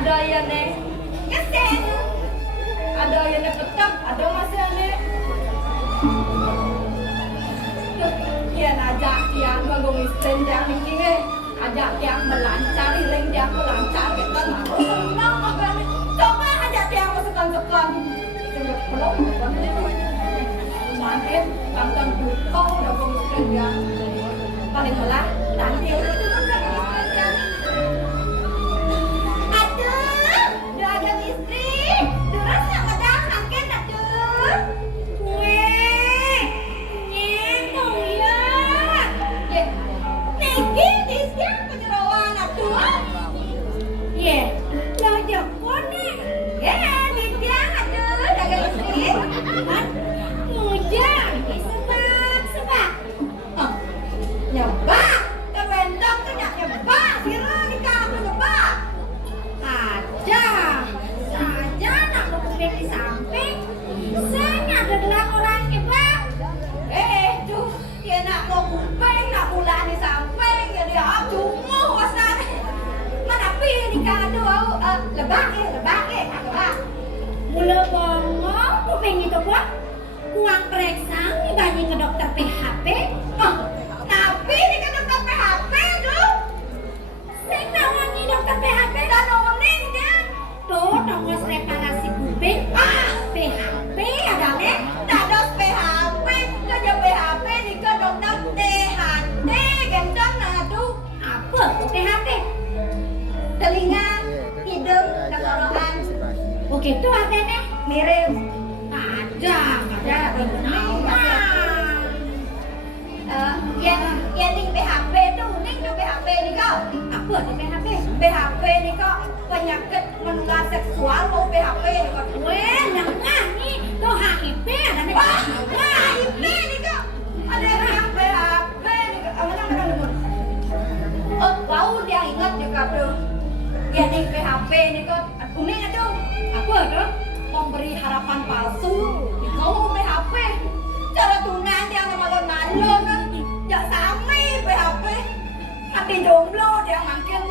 ada yang kesen, ada yang petang, ada masih ane. Kian ajak tiang ngomong isten tiang ini, ajak tiang melancar, hilang tiang melancar, kita mau senang apa ni? Coba ajak tiang masukkan, kita belum bukan ni. Mungkin tangkang buka, dah ngomong tiang, paling malah dan dia itu kan isten tiang. Mula bongong, ku pengen itu buat kuang periksa nih banyak ke dokter PHP. Oh, tapi ini ke dokter PHP tuh. Saya nawangi dokter PHP dan nongolin dia. Tuh, nongos reparasi kuping. PHP ada nih. Dados PHP, kerja PHP nih ke dokter THT. Gendong nah tuh. Apa THT? Telinga, hidung, tenggorokan. Begitu adanya mirip ada yang ning PHP tuh ning PHP nih kau apa tuh PHP PHP nih kau penyakit menular seksual mau PHP nih kau nengah nih tuh HIV ada nih HIV nih kau ada yang PHP nih kau tahu dia ingat juga tuh yang ning PHP nih kau kuning itu apa tuh memberi harapan palsu kau PHP cara tunai dia ngalon-ngalon kan jak sami PHP tapi jomblo dia makin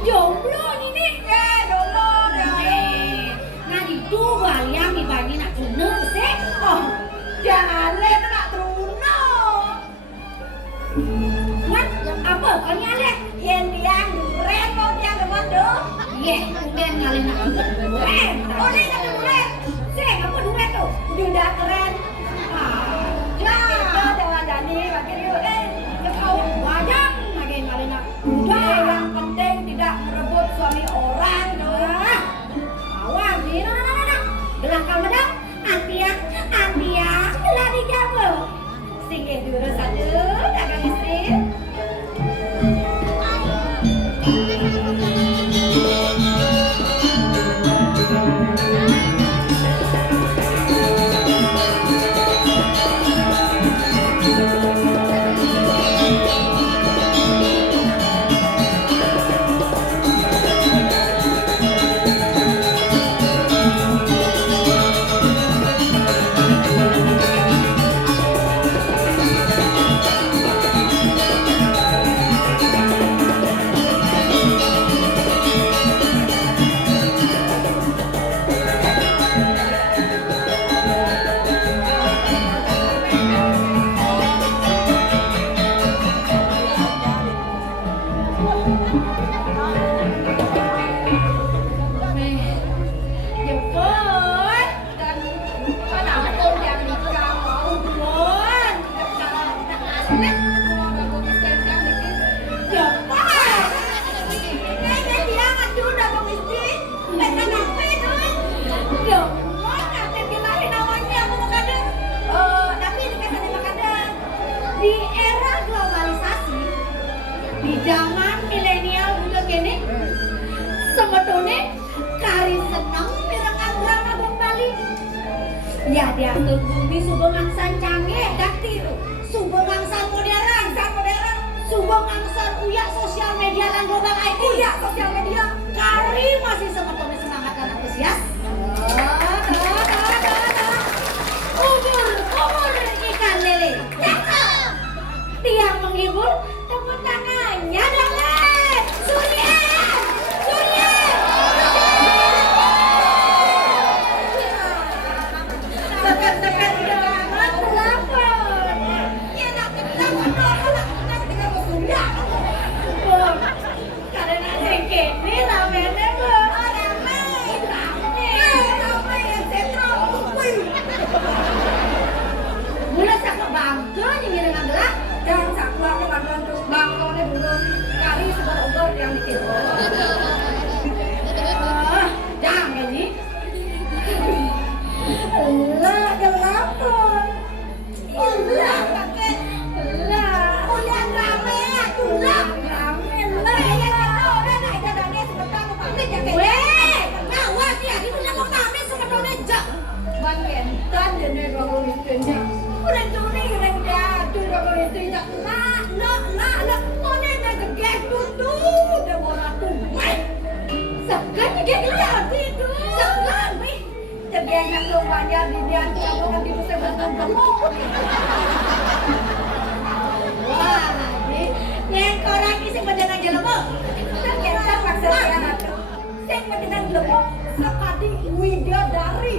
jomblo ini ya jomblo dia nah itu yang dibagi nak tuna sih oh jangan lihat nak tuna what apa kau nyalek yang dia duren mau dia depan tuh kemudian ngalih nak duren oh dia nak duren sih apa duren tuh udah keren yang penting tidak merebut suami orang doang. Awas nih, gelang kau medang, Antia, gelang dijaga. Singgih dulu satu, dagang istri. Ya dia bumi subengangsan canggih dan tiru subengangsan modern subengangsan uyak sosial media dan global IT uyak sosial media kari masih seperti semangat dan antusias umur ikan lele tiang menghibur tepuk tangannya dong Surya semuanya di dia kamu kan di musim kamu. Wah, yang korang ini sebenarnya jelema. Kita paksa dia nanti. Sing penting jelema sekali widadari.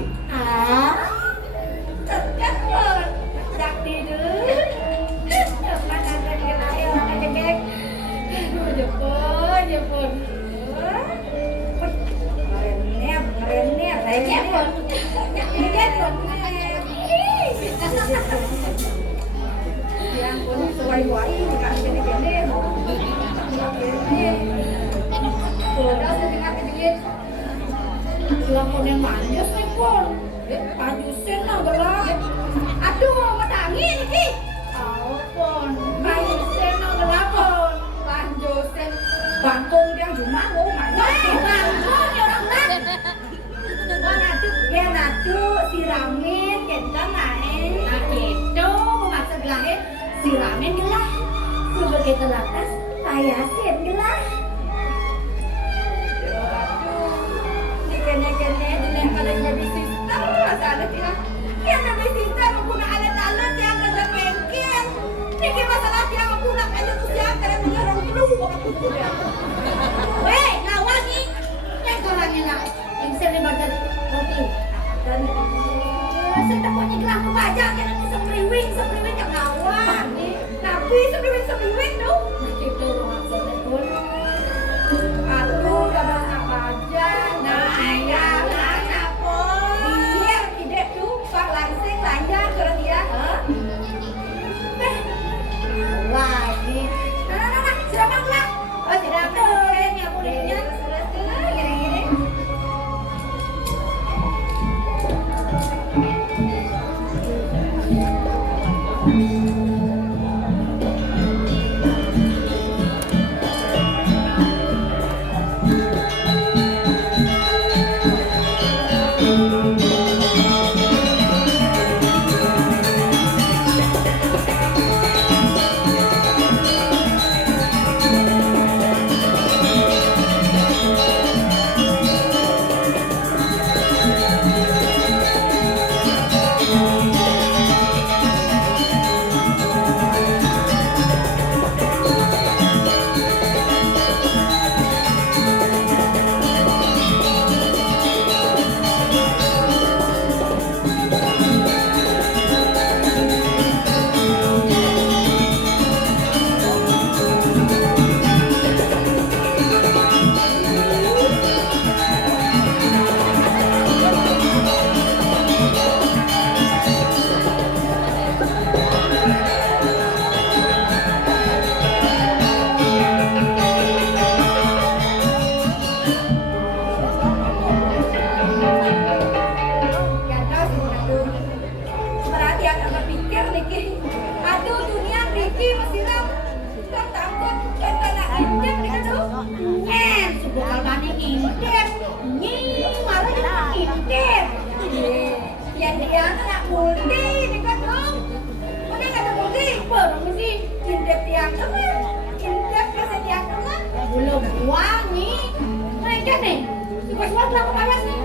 Tekan pun dak tidur. Mana ada ayo ada geng. Jepun. Kerennya, kayaknya pun. Lihat pun. Yang pun suai-suai dikasih gini-gini. Udah setengah sedikit. Lamun yang manjus nih pun. Panjusin lah gelang. Aduh, matangi nih. Pun. Panjusin lah gelang pun. Panjusin. Bangkong yang cuma mau manjus. Bangkong ya orang lah. Ya natu siramin kita naik. Nah gitu maksud lahir siramin gelah. Sebagai telatas payasin gelah. Kene-kene dengan ada baby sister rasa ada tidak yang baby sister menggunakan alat-alat yang ada bengkel ini masalah dia menggunakan aja tuh siang karena mengarang dulu weh lawan nih yang korangnya lah yang sering baca roti dan setepunya gelang kebajak yang nanti semriwing yang lawan tapi semriwing tuh gitu maksudnya pun aduh gak apa aja lagi. Nah, silakan pulang. Oh, tidak boleh ya bolehnya. Gini-gini. Belum wangi, mereka nih, suka-suka aku panas nih,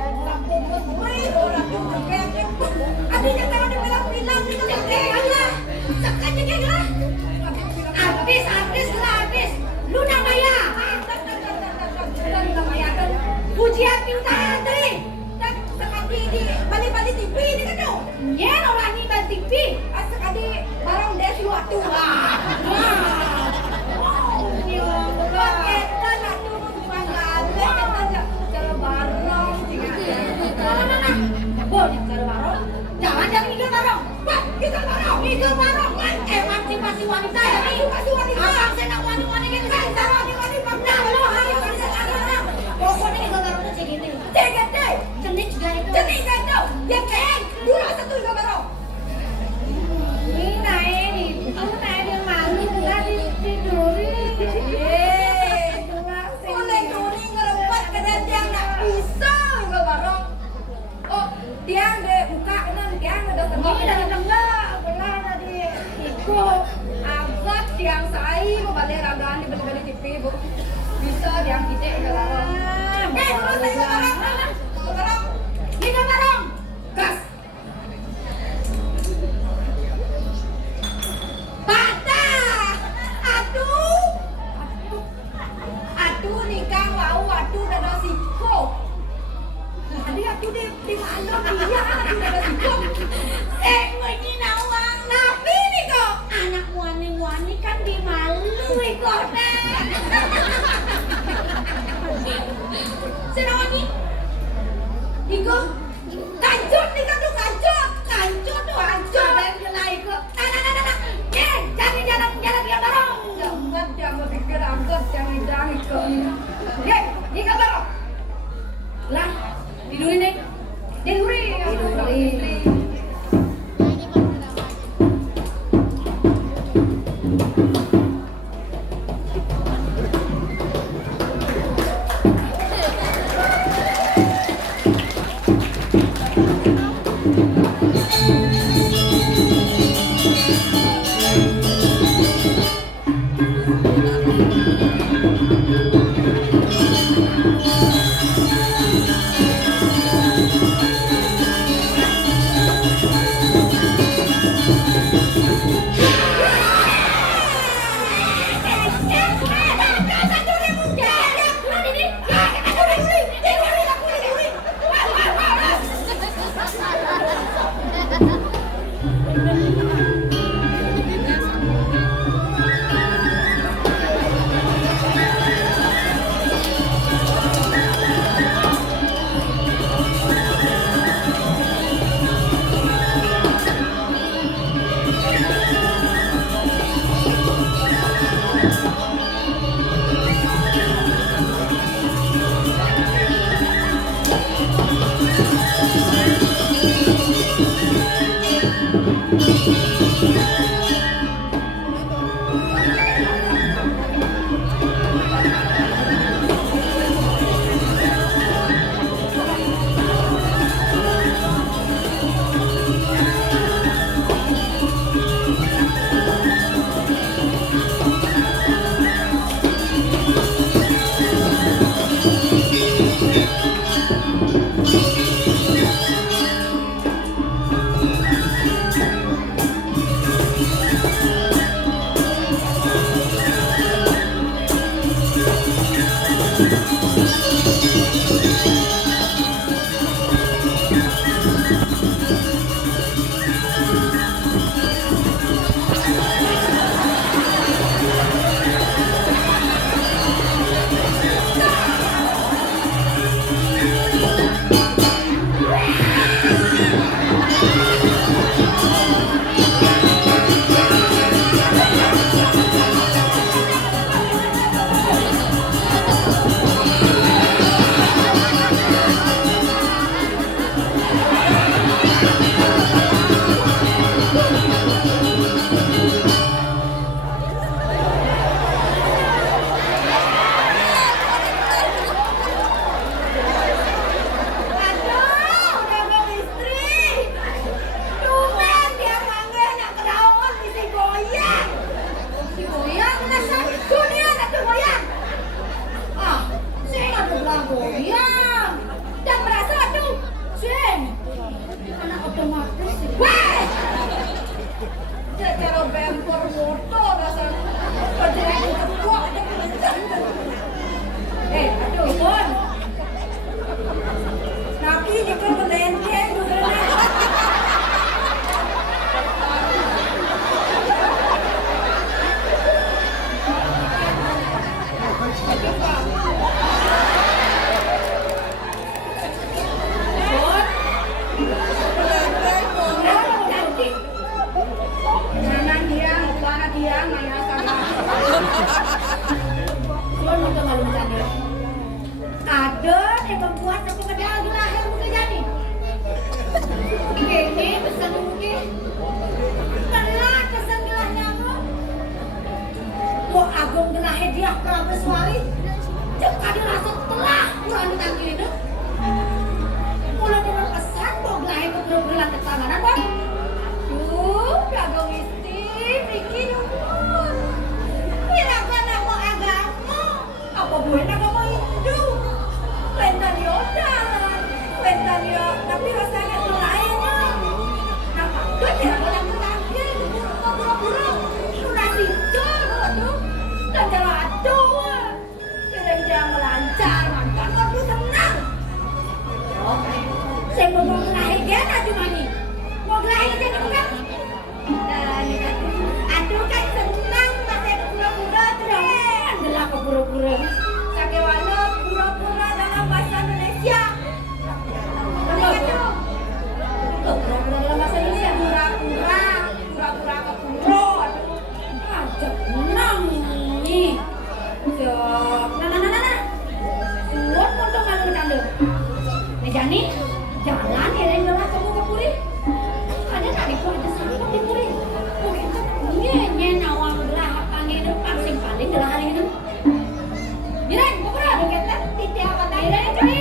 artinya kalau dibilang itu gak lah, sekanya gak lah, artis lah, lu namanya, pujian pintar tadi, dan sekali di balik TV ini kan dong, ya orang ini balik TV, sekali barang desi waktu, jangan ikut barong, ikut barong, emansipasi wanita ya nih, abang senang wanita kita nah lo harus bisa barong, pokoknya ikut barong tuh segini, cenik gado, ya keng, dulu satu ikut barong, ini naik malu tadi tidurin, boleh kuning ngerempat karena dia nggak bisa ikut barong. Oh, dia nggak buka dia nggak sendiri dari tengah belah tadi ikut agak tiang sai mau balik ragaan di balik TV bu bisa tiang kita udah larang dulu saya barang ini barang gas Aduh, dada siko. Tadi aku di mana dia? Aduh, dada siko. Ini nawang nabi nih kok. Anak wani-wani kan dimalui kok, Nek. Senawani. Iko. Kancut nih kan tuh kancut. Kancut tuh kancut. Dan gelai kok. Nah. Cari jalan yang bareng. Jangan pikir angkat, jangan kok. Di kabar. Lah, tidurin deh. Tidurin. Dan jalan aduh, kira-kira melancar. mau ngelahi dia cuma nih. Mau ngelahi dia bukan? Aduh kan senang masih pura-pura terus. Adalah pura-pura. Sakewana pura-pura dalam bahasa Indonesia. Pura-pura dalam bahasa Indonesia. Pura-pura ke puro. Ajak menang nih. Nah. Suat potong malu bercanda. Mejani, jalan ya dari jalan kamu ke Puri. Ada tadi pun ada sampah di Puri. Mungkin nyenye nawang gelahap angin paling gelah hari ini. Miren, kau berada kita titik apa tadi? Miren, cari.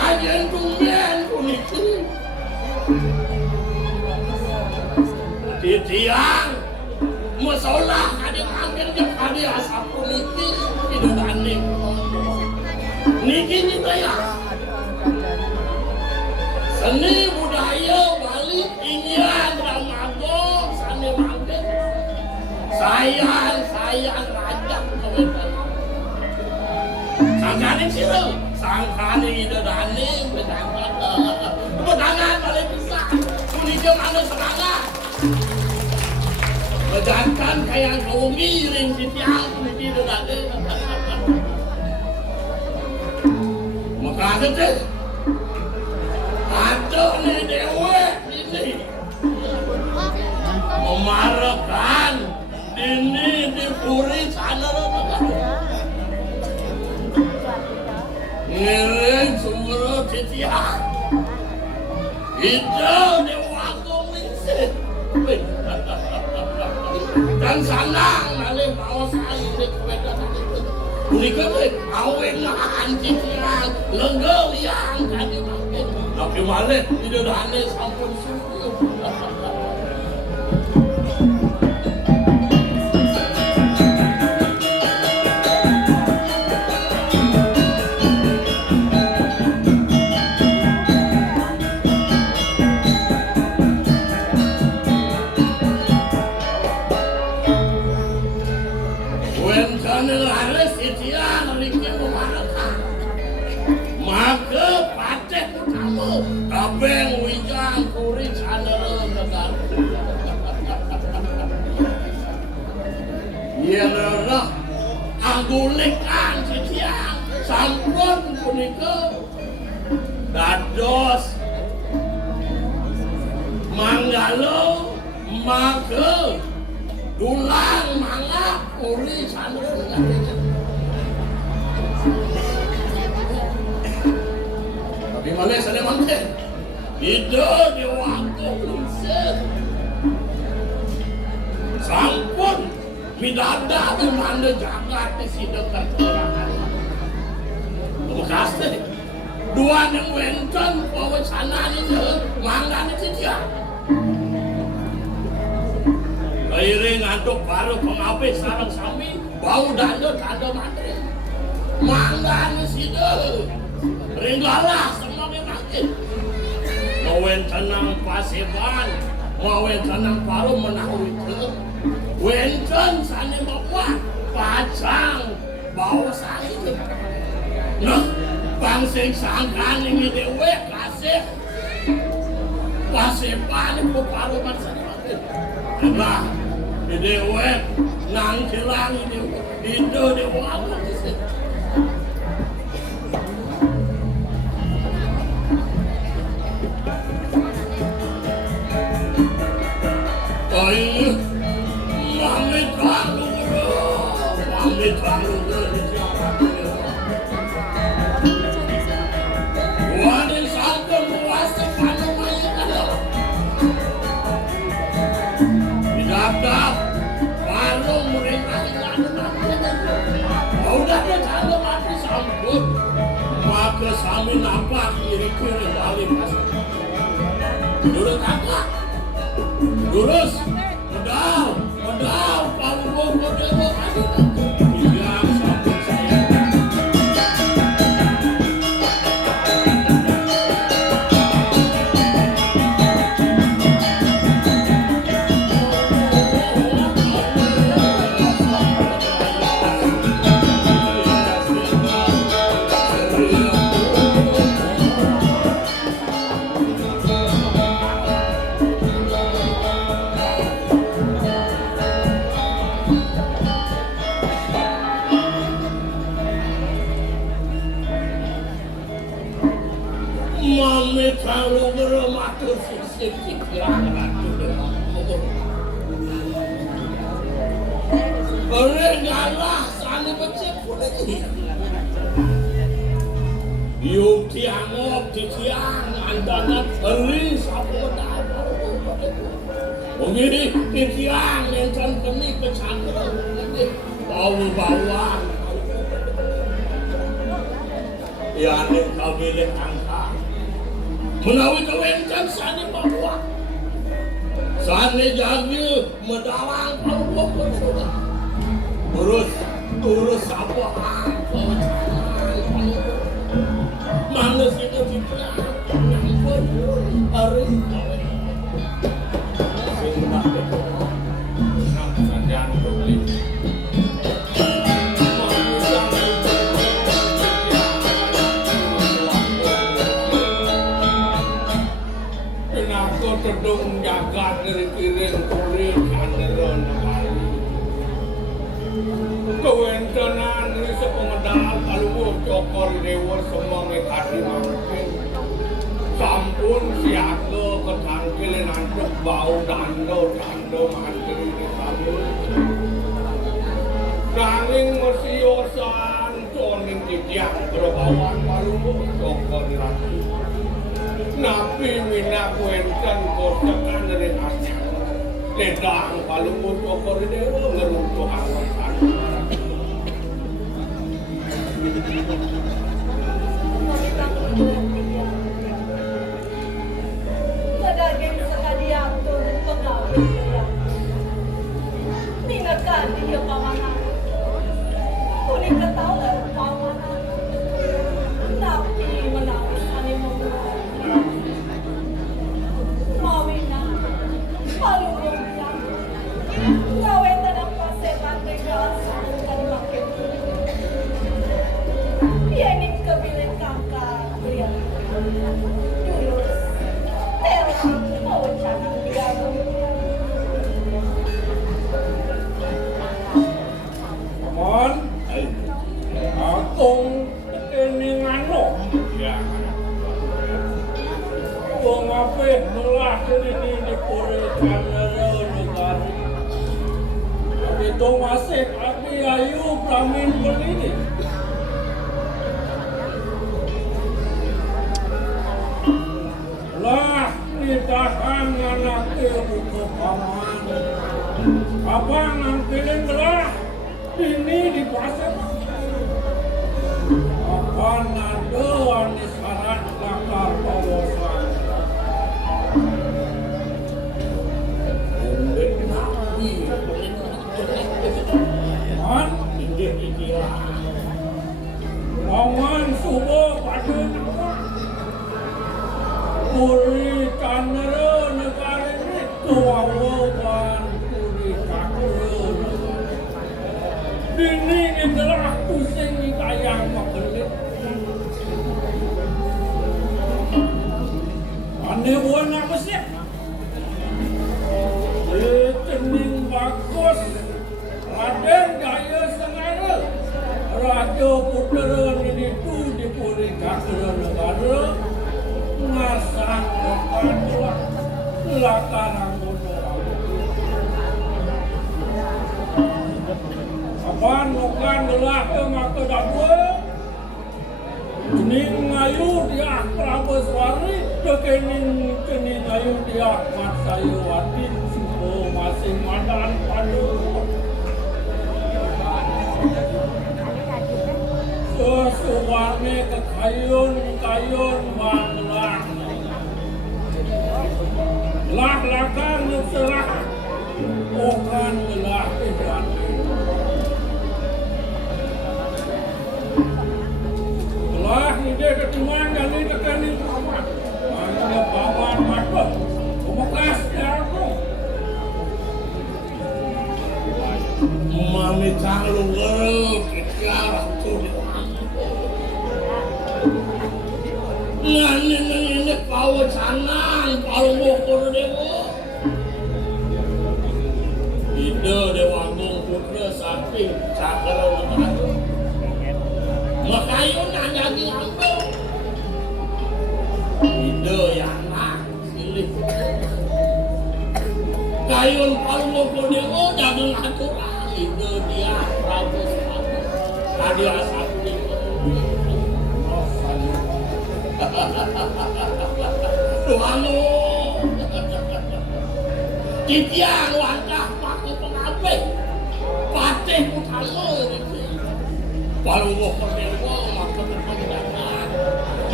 Ajen tumben kuniki. Titiang masalah ada angin jeung ada asap kuniki tidak aneh. Niki ni taya. Seni budaya Bali ingin Ramadan sani mangke. Sayang rajak kawetan. Sangkane sira, sangkane ida dane pedangan paling besar. Kunija mana semangat. Bedankan kayak kau miring di tiang kuniji ida dane. Maka ada nih dewa ini memarakan ini di Puri sana ngiring sumber titian itu dewa komisit dan sanang nalih bawa saya di kebedan itu unika awengan titian lenggel yang tadi makin tapi malah tidak ada sampun suku Kabeng wijang kuring sadere negar. Ieu lerah agulikan sitiang sampun punika dados manggalo make dulang mangap kuring sadere negar. Tapi mana sana mangke? Ida di waktu luset. Sampun midada di mana jagat di sido keterangan. Makasih. Dua yang wenten bawa sana ni je, mangga ni dia. Kairing antuk baru pengape sarang sami, bau dando mati. Mangga ni sida. Ringgalah semua makin. Mawen tenang paseban, mawen tenang baru menahui itu. Wenten sana bawa pacang bau sakit. Nah, bangsing sangkan ini dewe kasih paseban itu baru maksudnya makin. Nah, di dewe nang kilang ini itu dewe apa sih? Mami terlalu Wani sampai muasi kanu mayu kada. Tidak baru mereka ingin mati. Udah dia mati sambut. Maka sami nampak kiri-kiri balik pasang. Dulu kakak. Lurus, medal, palu dewa aduh. Yang sambut saya. Mami terlalu bermatur sisik Berengalah sana becek lagi. Yuk tiangop di tiang andangan beri sapu dah. Begini di tiang yang kan kami kecantol bau-bauan. Ya ni kau bilik angka. Menawi kawenkan sana bawa. Sana jaga medalang kalau sudah. Urus apa? Mana sih tu kita? Harus. Sehingga itu. Jangan beli. Kenapa terdung jaga dari kirim kulit anderon kali. Kewentenan ini sepengedal kalau cokor dewa semua mengkati mampin. Sampun siaga ketangkilin antuk bau dando mantri di sampun. Nanging mesiosan coning tidiak berbawan baru cokor ratu. Napi mina kuenten kosakan dari asnya. Ledang kalau cokor dewa ngeruntuh awasan. Sedaging sekali atur pegawai tinggalkan dia pamangan kuning ketahuan pamangan tapi menangis animu mawina palungnya gawe tanam pasetan tegas dari makin dia ini kebilik kakak dia jurus terang mau jangan dia Mon, atong ini ngano, Ya. kung apit melah ini di Korea negara. Itu masih api ayu pramin berdiri. Lah, nitahan anak itu paman. Apa nangkilin gelah? Ini di pasar. Apa Pangaduan syarat lakar pawasan. Man, lawan subuh pada nama Puri Candra negara ini kewawakan Puri Cakra. Dini adalah pusing tayang makelit. Ane buat apa sih? Cening bagus. Raden Jaya Sengara. Raja Putera ini tu di Puri Cakra negara. Ngasang kekadua. Lakarang bodoh. Apaan bukan gelah maka dabua. Kening ngayu dia Prabeswari, kening ngayu dia Mat Sayawati, semua masing madan padu. Sesuarne kekayun banglah. Lah-lakan serah, bukan gelah ikan. Lah ni dia ketuan kali tekan ni paman. Mana paman mata. Bekas dia tu. Mami canglu geruk kiara tu. Nani pawa canan palu bokor dewa. Ide dewa Agung Putra Sakti Cakra Negara. Makayun na daging ambil. Ide yang nak silih. Kayun palu ko dewa daging aturan. Ide dia Prabeswari. Tadi asapni. Tuhanmu. Titiang wangkah pakai pengabe. Patih putamu. Palu bokor dewa maka terpengaruh,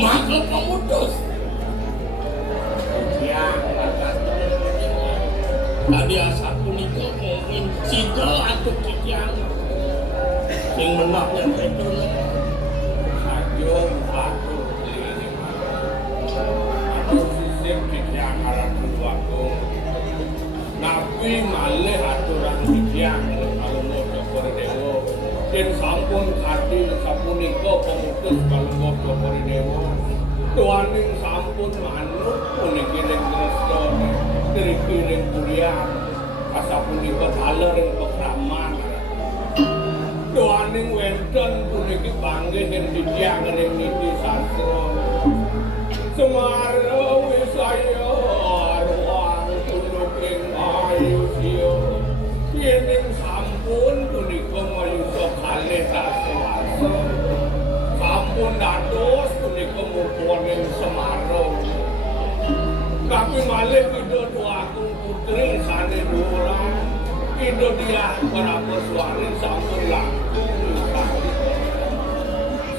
maka pemutus. Ya, tadi asapun itu mungkin sidro atau kikian. Yang menaknya itu sajung aku ini. Aku sistem kikian arah keluarga. Nabi malih aturan kikian kalau mau bokor dewa. Dan sampun kadi sapunika pemutus kalengga para dewa. Tuaning sampun manut puniki ring Kresna ngriki ring Kuryan. Asapunika daler ing pekraman. Tuaning wenten puniki panggih ing titiang ring niti sastra. Semara wisaya arwah tunduk ing ayu siya. Yening sampun punika mayusa kalih tasawasa. Sampun dados punika mumpuni Semara. Tapi malih kita Agung Putri sane durang. Kita dia Prabeswari sampun langkung.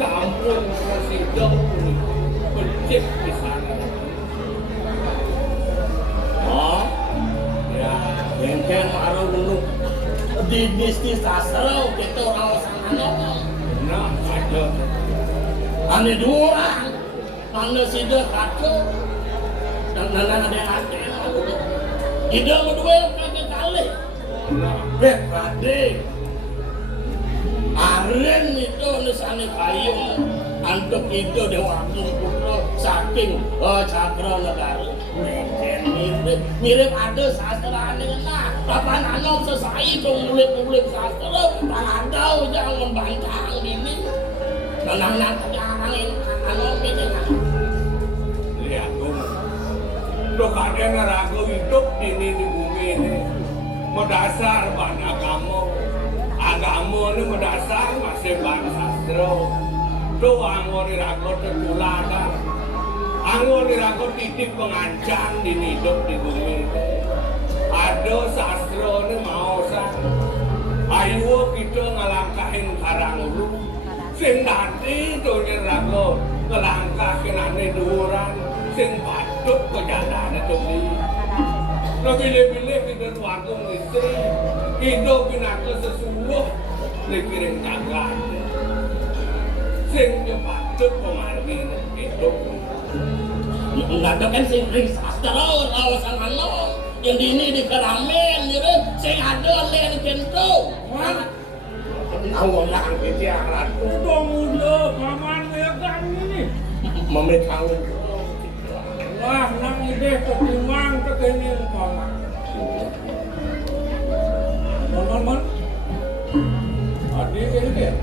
Sampun presiden becik di sana. Oh, ya, bengkel maru dulu. Di bisnis sastra kita orang sana. Nah, ada. Ane dua, ane sida kata. Dan ada yang ada. Ida berdua kaki kali. Berade. Aren itu nisane kayung. Antuk itu Dewa Agung Putra saking Cakra Negara. Mirip ada sastra nah. Papan anom sesai pengulik-ulik sastra. Paladau jangan membantang ini. Menang-nang jarang anom ini. Lihat dong. Lo kadang ragu hidup di bumi ini. Mendasar ban agama. Agama ini mendasar masih ban sastra. Do anggo nirago tetuladan, anggo nirago titik pengancam di hidup di bumi. Ada sastra ini mau san, ayo kita ngalangkahin karang ulu, sing dadi do nyerang lo ngelangkah kenane dhuwuran sing patut kejadane demi lo pilih-pilih pindah wakung istri hidup pinake sesuluh dikirim tangan sing patut pemargi hidup enggak ada kan sing ring sastra lawasan ano yang ini di keramen gitu sing ada len kento awang yang bicara muda paman megang ini memekang wah nang ide ketimang kekening paman mon adik ini dia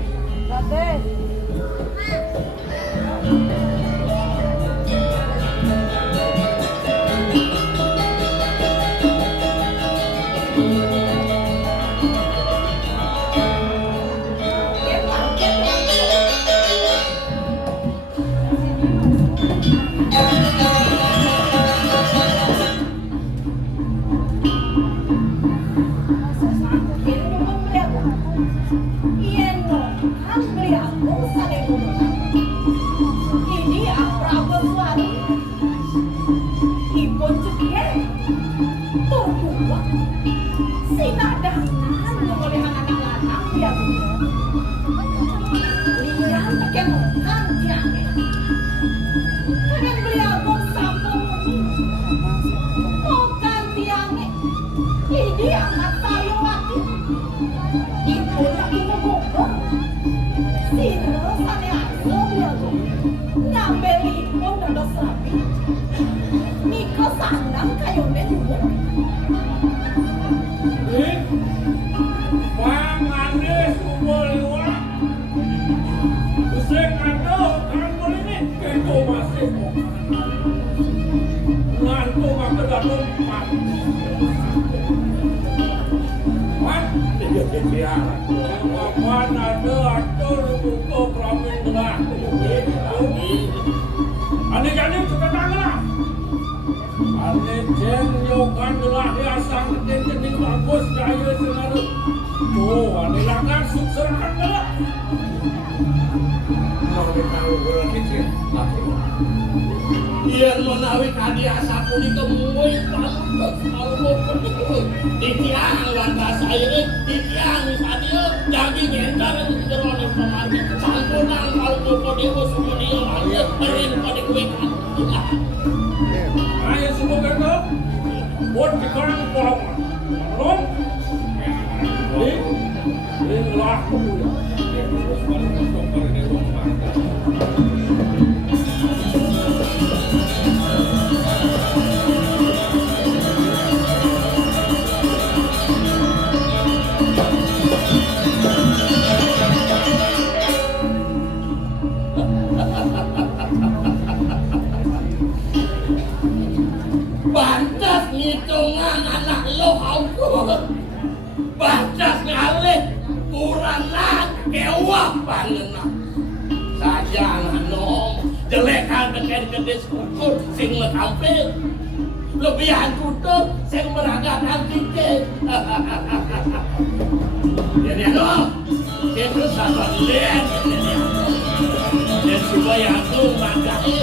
Raden. Iyan menawi kadia sapunika muwih pamuntos alumur ditiang lantas ayeuna ditiang sadia jadi ngentar jerone pamargi sampunang alumur dewa sumaniya ayeuna perin pada kuwi ayo semua kata buat dikarang paman belum ini lah terus balik untuk di rumah Bantas ngitungan anak lo haukut Bantas ngalih kurang kewah pangenah saja nom jelekan teken kedis kukur sing mekampil lebihan tutup sing meragakan tiket jadi ano itu sabar lihat dan supaya aku manggai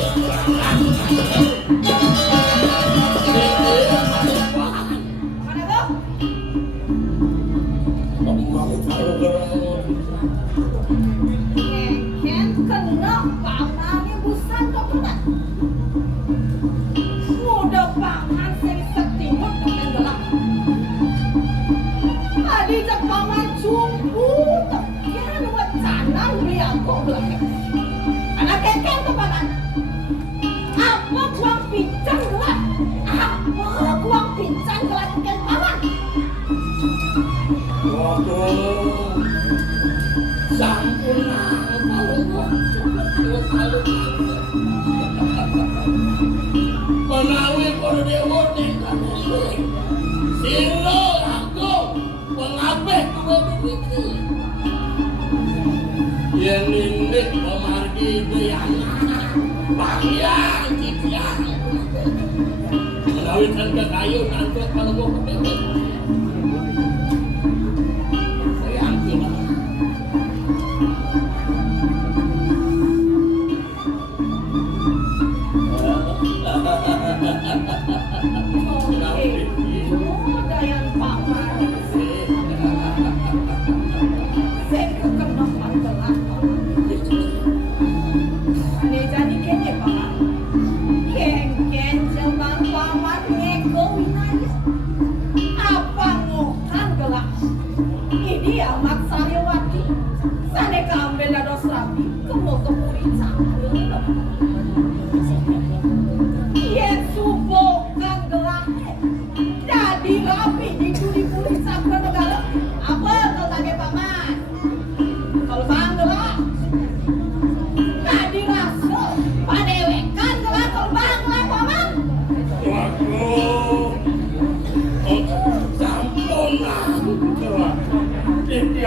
menawi para dewa tingkat sira aku pengabeh kuwe iki yen ninik pemargi diyana bahyang titiang menawi kan kekayu nantuk kalunggo dewa sayang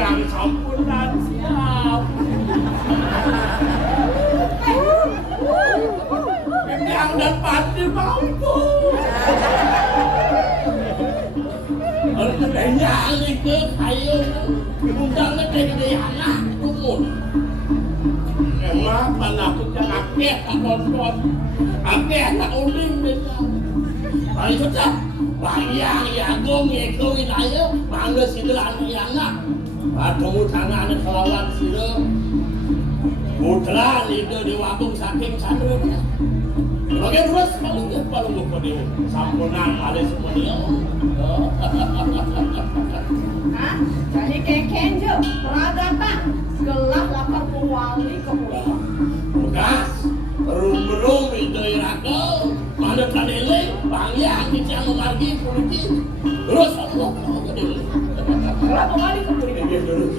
Yang sampun siap. Yang dan pasti mampu. Yang itu kayu undang gede anak umur. Emang aku jangan Akeh tak nonton, akeh tak uling beda. Ayo sudah, bayang ya gong itu wilayah, mangga sidelan anak. Ketemu tangan kelawan sida. Putra itu di wabung saking sadurnya. Bagian terus paling lupa dia sampunan ada semuanya. Hah? Jadi keken jo, peradaban gelah lapar wali kemuliaan. Bekas, rum itu iraka, mana kanele, bangyang dicang margi politik. Terus Allah Gelah wali kemuliaan. terus.